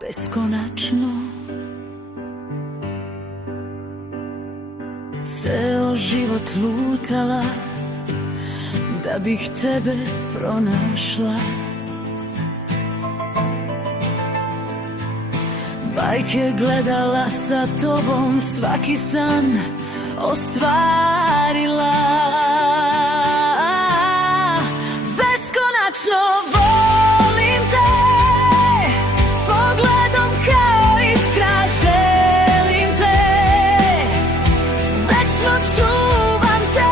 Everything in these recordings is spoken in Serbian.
Beskonačno ceo život lutala da bih tebe pronašla. Bajke gledala sa tobom, svaki san ostvarila. Beskonačno volim te, pogledom kao iskra želim te, večno čuvam te.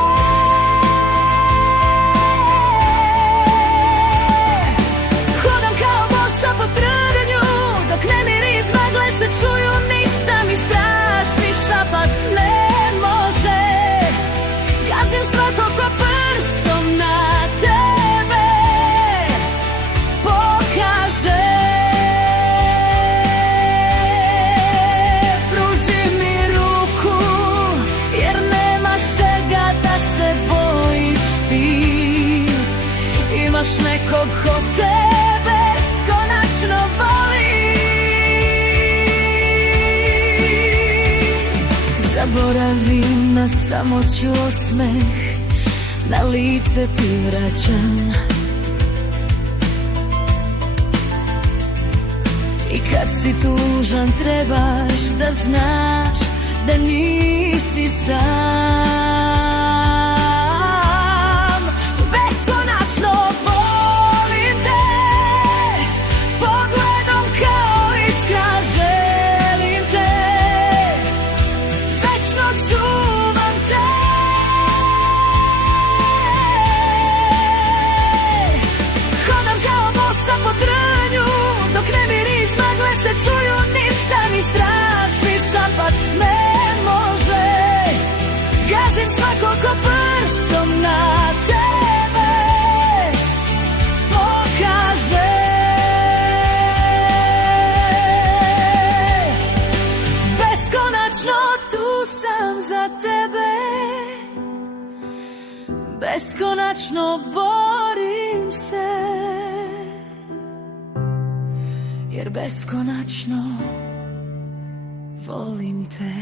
Hodam kao bosa po trnju, dok nemiri iz magle se čuju, ništa mi strašni šapat ne može. Gazim svakog ko prstom na tebe pokaže. Pruži mi ruku, jer nemaš čega da se bojiš ti. Imaš nekog ko te beskonačno voli. Zaboravim na samoću, osmeh na lice ti vraćam. I kad si tužan trebaš da znaš da nisi sam. Beskonačno volim te, pogledom kao iskra želim te, večno čuvam te. Hodam kao bosa po trnju, dok nemiri iz magle se čuju, ništa mi strašni šapat ne može. Gazim svakog ko prstom na tebe pokaže. Beskonačno tu sam za tebe, beskonačno borim se, jer beskonačno volim te.